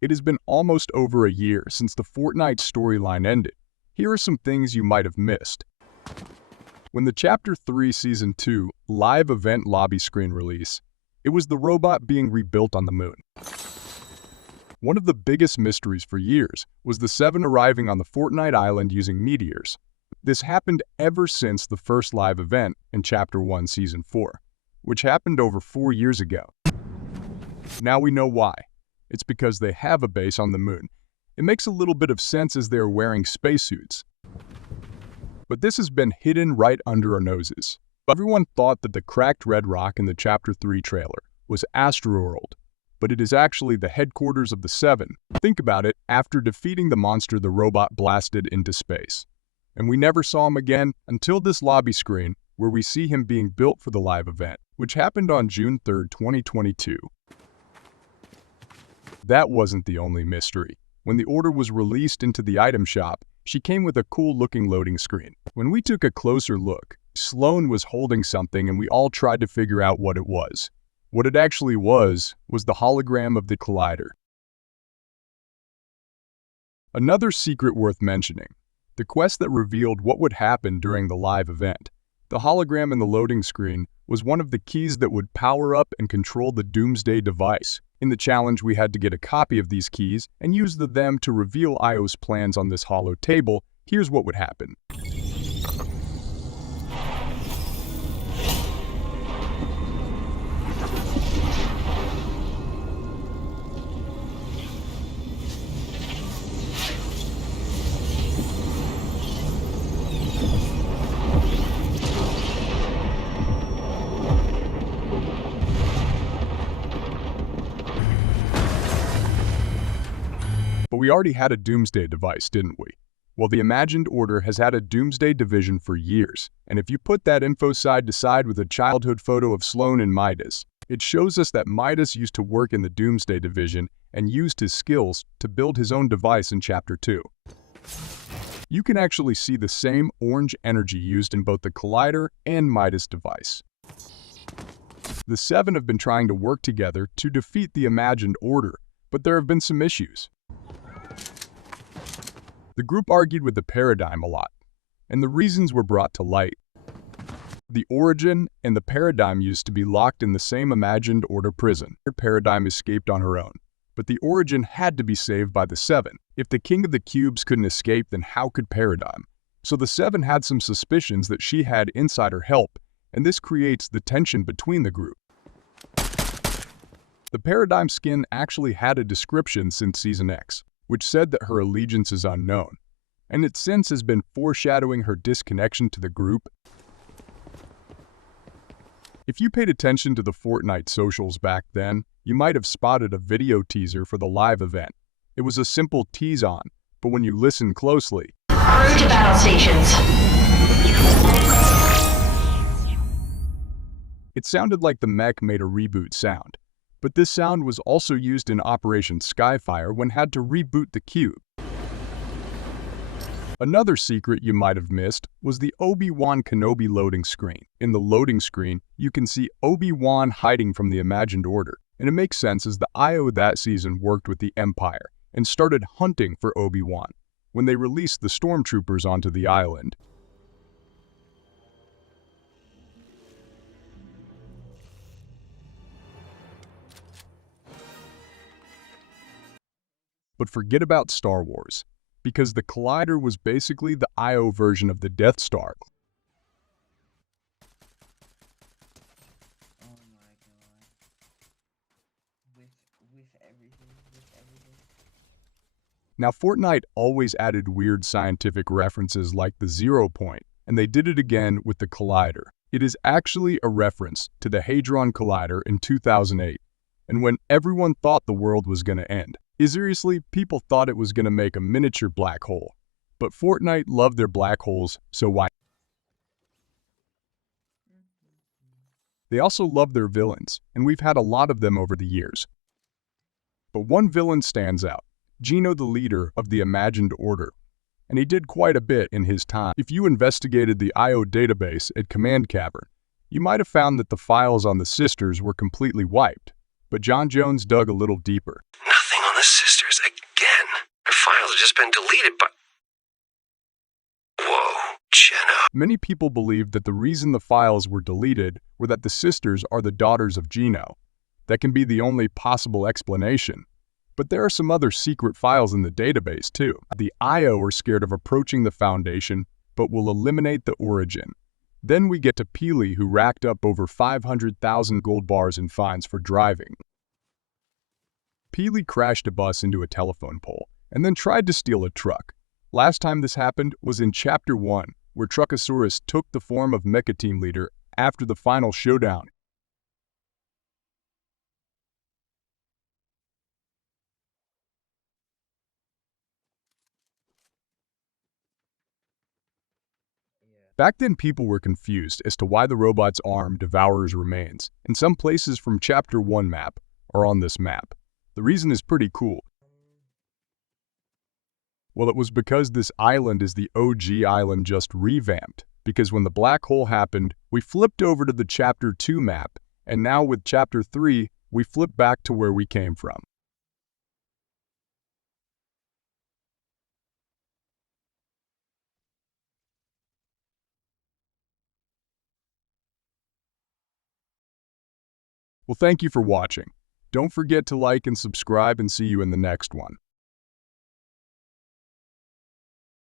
It has been almost over a year since the Fortnite storyline ended. Here are some things you might have missed. When the Chapter 3 Season 2 live event lobby screen release, it was the robot being rebuilt on the moon. One of the biggest mysteries for years was the Seven arriving on the Fortnite island using meteors. This happened ever since the first live event in Chapter 1 Season 4, which happened over 4 years ago. Now we know why. It's because they have a base on the moon. It makes a little bit of sense as they are wearing spacesuits. But this has been hidden right under our noses. Everyone thought that the cracked red rock in the Chapter 3 trailer was Astroworld, but it is actually the headquarters of the Seven. Think about it, after defeating the monster, the robot blasted into space. And we never saw him again until this lobby screen, where we see him being built for the live event, which happened on June 3, 2022. That wasn't the only mystery. When the order was released into the item shop, she came with a cool-looking loading screen. When we took a closer look, Sloan was holding something and we all tried to figure out what it was. What it actually was the hologram of the Collider. Another secret worth mentioning, the quest that revealed what would happen during the live event. The hologram in the loading screen was one of the keys that would power up and control the Doomsday device. In the challenge, we had to get a copy of these keys and use them to reveal Io's plans on this hollow table. Here's what would happen. But we already had a Doomsday device, didn't we? Well, the Imagined Order has had a Doomsday division for years, and if you put that info side to side with a childhood photo of Sloan and Midas, it shows us that Midas used to work in the Doomsday division and used his skills to build his own device in Chapter 2. You can actually see the same orange energy used in both the Collider and Midas device. The Seven have been trying to work together to defeat the Imagined Order, but there have been some issues. The group argued with the Paradigm a lot, and the reasons were brought to light. The Origin and the Paradigm used to be locked in the same Imagined Order prison. Paradigm escaped on her own, but the Origin had to be saved by the Seven. If the King of the Cubes couldn't escape, then how could Paradigm? So the Seven had some suspicions that she had insider help, and this creates the tension between the group. The Paradigm skin actually had a description since Season X, which said that her allegiance is unknown, and it since has been foreshadowing her disconnection to the group. If you paid attention to the Fortnite socials back then, you might have spotted a video teaser for the live event. It was a simple tease-on, but when you listen closely, Route to battle stations. it sounded like the mech made a reboot sound. But this sound was also used in Operation Skyfire when had to reboot the cube. Another secret you might have missed was the Obi-Wan Kenobi loading screen. In the loading screen, you can see Obi-Wan hiding from the Imagined Order, and it makes sense as the IO that season worked with the Empire and started hunting for Obi-Wan when they released the stormtroopers onto the island. But forget about Star Wars, because the Collider was basically the IO version of the Death Star. Oh my god. With everything. Now, Fortnite always added weird scientific references like the 0 point, and they did it again with the Collider. It is actually a reference to the Hadron Collider in 2008, and when everyone thought the world was going to end. Seriously, people thought it was going to make a miniature black hole. But Fortnite loved their black holes, so why? They also love their villains, and we've had a lot of them over the years. But one villain stands out, Gino, the leader of the Imagined Order. And he did quite a bit in his time. If you investigated the IO database at Command Cavern, you might have found that the files on the sisters were completely wiped. But John Jones dug a little deeper. Nothing on the sisters. sisters again. Her files have just been deleted by... Whoa, Jenna. Many people believed that the reason the files were deleted were that the sisters are the daughters of Gino. That can be the only possible explanation. But there are some other secret files in the database, too. The IO are scared of approaching the Foundation, but will eliminate the origin. Then we get to Peely, who racked up over 500,000 gold bars in fines for driving. Peely crashed a bus into a telephone pole, and then tried to steal a truck. Last time this happened was in Chapter 1, where Truckosaurus took the form of Mecha Team Leader after the final showdown. Back then, people were confused as to why the robot's arm devours remains, and some places from Chapter 1 map are on this map. The reason is pretty cool. Well, it was because this island is the OG island just revamped, because when the black hole happened, we flipped over to the Chapter 2 map, and now with Chapter 3, we flip back to where we came from. Well, thank you for watching. Don't forget to like and subscribe, and see you in the next one.